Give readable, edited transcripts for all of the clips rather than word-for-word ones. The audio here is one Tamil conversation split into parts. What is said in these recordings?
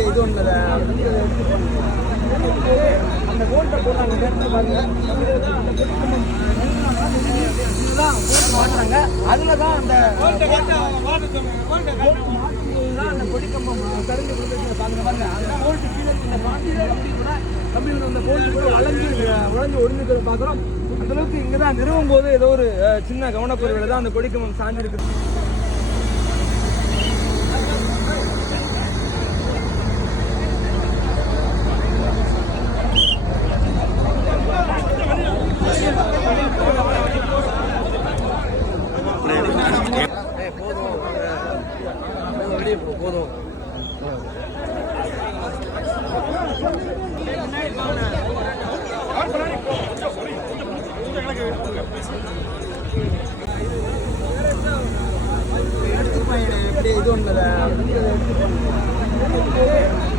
இது ஒன்று அந்த கோல்ட்டை போட்டாங்க பாருங்க. மாட்டுறாங்க. அதில் தான் அந்த அந்த கொடிக்கம்பம் கருங்கி பாருங்க பாருங்க. அந்த கோல்ட்டு கீழே இந்த பாண்டியில் கம்பி கூட கம்பியில் அந்த கோல்ட்டு கூட உழைஞ்சு ஒடுங்கிக்கிற பார்க்குறோம். அந்தளவுக்கு இங்கே தான் நிறுவும் போது ஏதோ ஒரு சின்ன கவனக்குறைவில் தான் அந்த கொடிக்கம்பம் சாஞ்சிருக்கு. போதும் எப்படி இது ஒன்று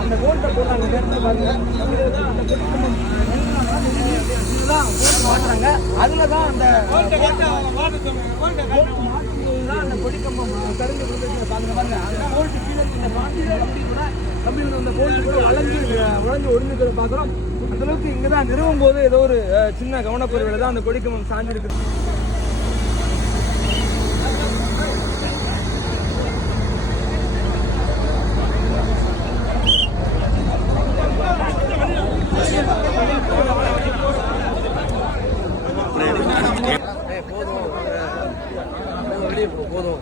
அந்த கோல்ட்டை போட்டாங்க பாருங்க. மாட்டுறாங்க. அதில் தான் அந்த அந்த கொடிக்கம்பம் கருங்கி பாருங்க பாருங்க. அந்த கோல்ட்டு கீழே இந்த பாண்டியில் கம்பி கூட கம்பியில் அந்த கோல்ட்டு கூட உழைஞ்சு ஒடுங்கிக்கிற பார்க்குறோம். அந்தளவுக்கு இங்கே தான் நிறுவும் போது ஏதோ ஒரு சின்ன கவனக்குறைவில் தான் அந்த கொடிக்கம்பம் சாஞ்சிருக்கு. போதும்